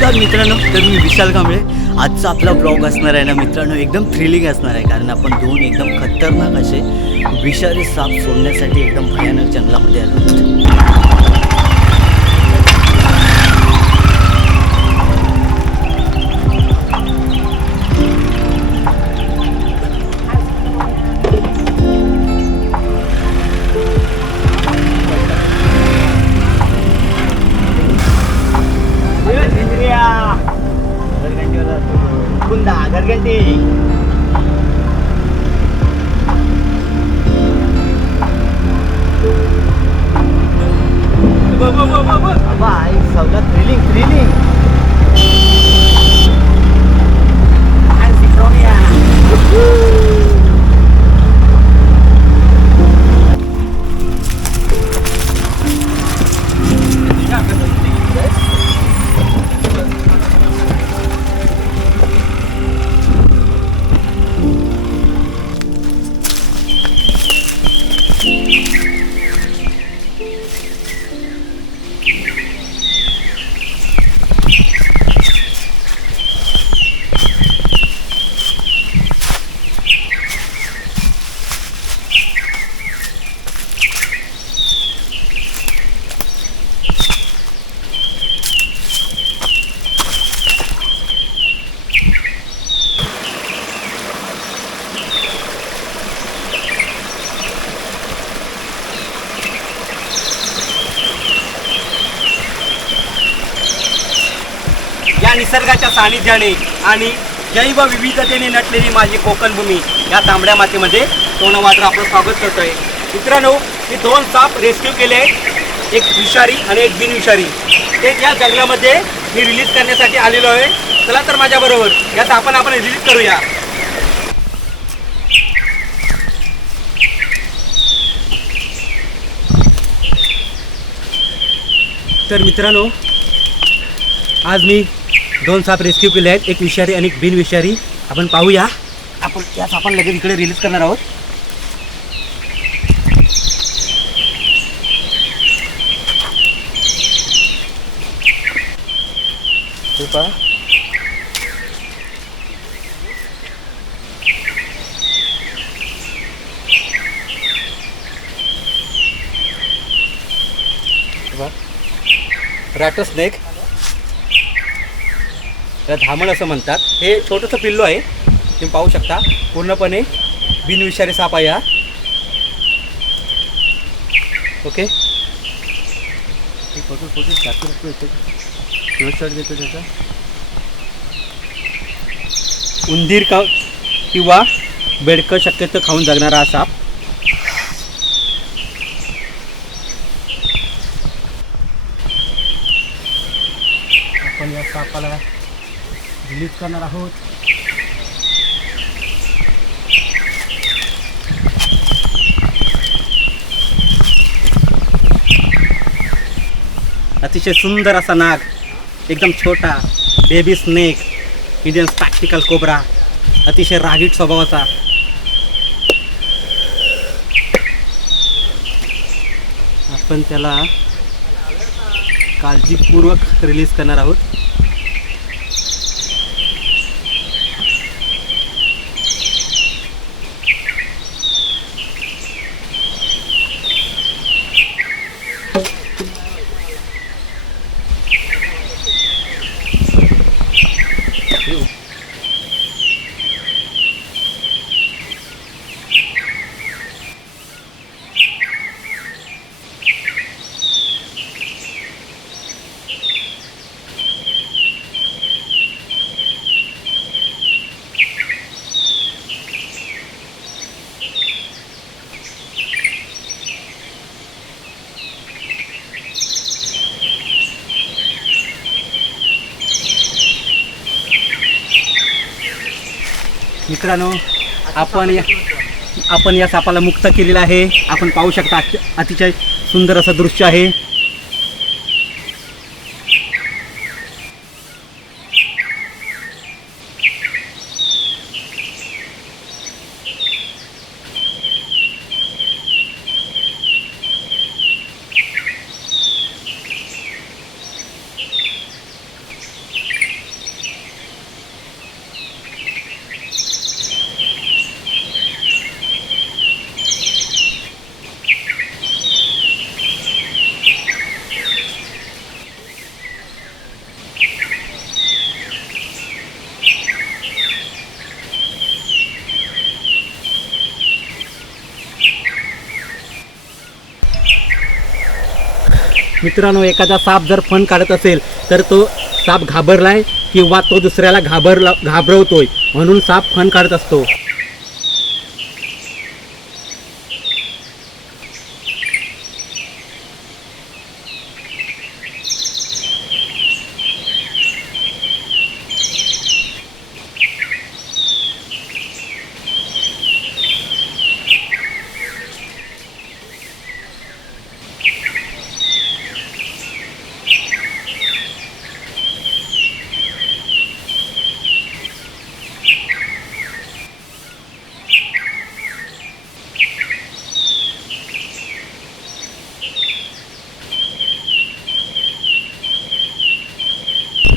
नमस्कार मित्रांनो, तर मी विशाल कांबळे. आजचा आपला ब्लॉग असणार आहे ना मित्रांनो, एकदम थ्रिलिंग असणार आहे. कारण आपण दोन एकदम खतरनाक असे विषारी साप सोडण्यासाठी एकदम भयानक जंगलामध्ये आलो. घरघंटी सगळं थ्रिलिंग निसर्गाच्या सानिध्याने आणि जैवविविधतेने नटलेली माझी कोकण भूमी या तांबड्या मातीमध्ये सोनं मात्र आपलं स्वागत करतो आहे. मित्रांनो, मी दोन साप रेस्क्यू केले आहेत, एक विषारी आणि एक बिनविषारी. ते या जंगलामध्ये मी रिलीज करण्यासाठी आलेलो आहे. चला तर माझ्याबरोबर या सापांना आपण रिलीज करूया. तर मित्रांनो, आज मी दोन साप रेस्क्यू केले आहेत, एक विषारी आणि एक बिनविषारी. आपण पाहूया. आपण या सापांना लगेच इकडे रिलीज करणार आहोत. हे पहा, रॅटर स्नेक, त्याला धामण असं म्हणतात. हे छोटंसं पिल्लू आहे, तुम्ही पाहू शकता. पूर्णपणे बिनविषारी साप आहे हा. ओके, त्याचा उंदीर का किंवा बेडकं शक्यतो खाऊन जगणारा हा साप. आपण या सापाला रिलीज करणार आहोत. अतिशय सुंदर असा नाग, एकदम छोटा baby snake, Indian spectacled cobra, अतिशय रागीट स्वभावाचा. आपण त्याला काळजीपूर्वक रिलीज करणार आहोत. मित्रांनो, आपण या सापाला मुक्त केलेला आहे. आपण पाहू शकता, अतिशय सुंदर असं दृश्य आहे. मित्रांनो, एखादा साप जर फण काढत असेल तर तो साप घाबरलाय किंवा तो दुसऱ्याला घाबरवतोय म्हणून साप फण काढत असतो.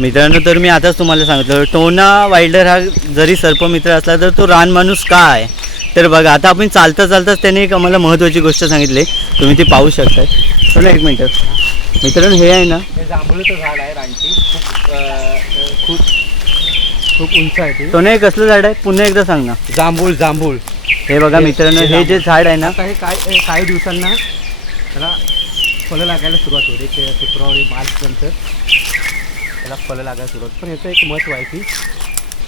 मित्रांनो, तर मी आताच तुम्हाला सांगितलं, टोना वाईल्डर हा जरी सर्पमित्र असला तर तो रानमाणूस का आहे. तर बघा, आता आपण चालता चालताच त्याने एक आम्हाला महत्त्वाची गोष्ट सांगितली, तुम्ही ती पाहू शकताय. पण एक मिनटं मित्रांनो, हे आहे ना, हे जांभूळचं झाड आहे रानटी, खूप खूप उंच आहे ते. टोना हे कसलं झाड आहे पुन्हा एकदा सांग ना. जांभूळ. हे बघा मित्रांनो, हे जे झाड आहे ना, आता हे काही दिवसांना त्याला फळं लागायला सुरुवात होईल. एक फेब्रुवारी मार्चनंतर त्याला फळं लागायला सुरुवात. पण याचं एक महत्त्व आहे की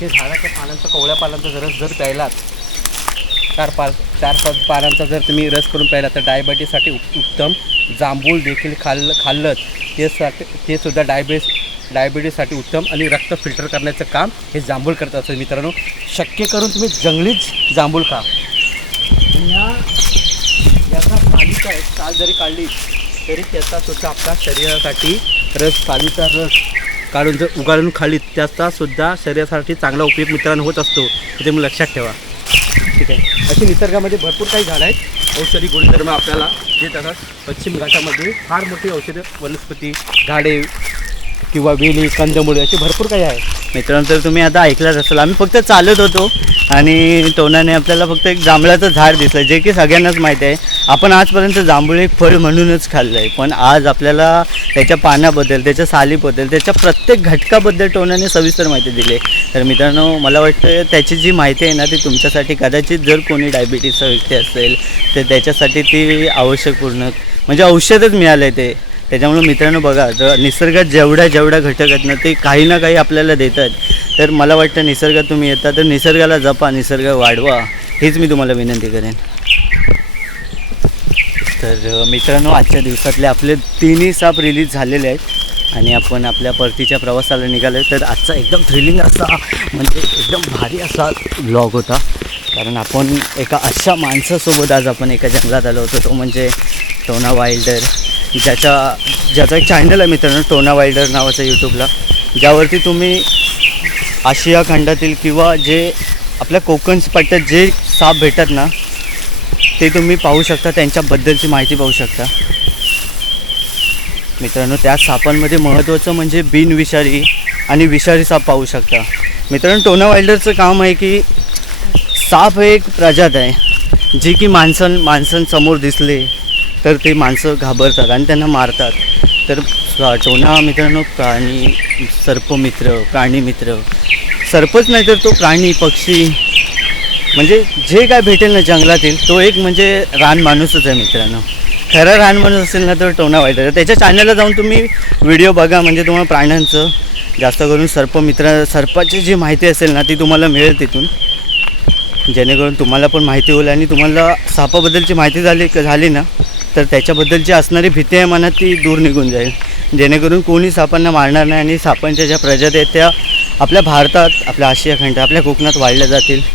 हे झाडाच्या पानांचा, कवळ्या पानांचा रस जर प्यायलात, चार पाच पानांचा जर तुम्ही रस करून प्यायला तर डायबिटीससाठी उत्तम. जांभूळ देखील खाल्लं ते सुद्धा डायबिटीससाठी उत्तम आणि रक्त फिल्टर करण्याचं काम हे जांभूळ करत असतं. मित्रांनो, शक्य करून तुम्ही जंगलीच जांभूळ खा. याचा सालीचा साल जरी काढली तरी त्याचा सुद्धा आपल्या शरीरासाठी सालीचा रस काढून जर उगाळून खाल्ली त्याचा सुद्धा शरीरासाठी चांगला उपयोग मित्रांनो होत असतो. ते तुम्ही लक्षात ठेवा. ठीक आहे. अशी निसर्गामध्ये भरपूर काही झाडं आहेत, औषधी गुणधर्म आपल्याला देत असतात. पश्चिम घाटामध्ये फार मोठी औषधी वनस्पती, झाडे किंवा वेली, कंदमुळे असे भरपूर काही आहे. मित्रांनो, तर तुम्ही आता ऐकलंच असेल, आम्ही फक्त चालत होतो आणि टोनाने आपल्याला फक्त एक जांभळाचं झाड दिसलं, जे की सगळ्यांनाच माहीत आहे. आपण आजपर्यंत जांभूळ एक फळ म्हणूनच खाल्लं आहे, पण आज आपल्याला त्याच्या पानाबद्दल, त्याच्या सालीबद्दल, त्याच्या प्रत्येक घटकाबद्दल टोनाने सविस्तर माहिती दिली आहे. तर मित्रांनो, मला वाटतं त्याची जी माहिती आहे ना, ती तुमच्यासाठी कदाचित जर कोणी डायबिटीसचा व्यक्ती असेल तर त्याच्यासाठी ती आवश्यक पूर्ण म्हणजे औषधच मिळालं आहे ते. त्याच्यामुळे मित्रांनो बघा, जर निसर्गात जेवढ्या घटक आहेत ना, ते काही ना काही आपल्याला देतात. तर मला वाटतं निसर्गात तुम्ही येता तर निसर्गाला जपा, निसर्ग वाढवा, हेच मी तुम्हाला विनंती करेन. तर मित्रांनो, आजच्या दिवसातले आपले 3ही साप रिलीज झालेले आहेत आणि आपण आपल्या परतीच्या प्रवासाला निघालो. तर आजचा एकदम थ्रिलिंग असा म्हणजे एकदम भारी असा व्लॉग होता, कारण आपण एका अशा माणसासोबत आज आपण एका जंगलात आलो होतो, तो म्हणजे टोना वाईल्डर, ज्याचा एक चॅनल आहे मित्रांनो, टोना वाईल्डर नावाचं यूट्यूबला, ज्यावरती तुम्ही आशिया खंडातील किंवा जे आपल्या कोकण पट्ट्यात जे साप भेटतात ना ते तुम्ही पाहू शकता, त्यांच्याबद्दलची माहिती पाहू शकता. मित्रांनो, त्या सापांमध्ये महत्त्वाचं म्हणजे बिनविषारी आणि विषारी साप पाहू शकता. मित्रांनो, टोना वाईल्डरचं काम आहे की साप हे एक प्रजात आहे जी की माणसांसमोर दिसले तर ते माणसं घाबरतात आणि त्यांना मारतात. तर टोना मित्रांनो प्राणी मित्र, सर्पच नाही तर तो प्राणी, पक्षी, म्हणजे जे काय भेटेल ना जंगलातील, तो एक म्हणजे रानमाणूसच आहे मित्रांनो. खरा रानमाणूस असेल ना तर टोना वाईल्डर. त्याच्या चॅनलला जाऊन तुम्ही व्हिडिओ बघा, म्हणजे तुम्हाला प्राण्यांचं जास्त करून सर्पाची जी माहिती असेल ना ती तुम्हाला मिळेल तिथून, जेणेकरून तुम्हाला पण माहिती होईल आणि तुम्हाला सापाबद्दलची माहिती झाली ना तर त्याच्याबद्दलची असणारी भीती आहे मनात ती दूर निघून जाईल, जेणेकरून कोणी सापांना मारणार नाही आणि सापांच्या ज्या प्रजाती आहेत त्या आपल्या भारतात, आपल्या आशिया खंडात, आपल्या कोकणात वाढल्या जातील.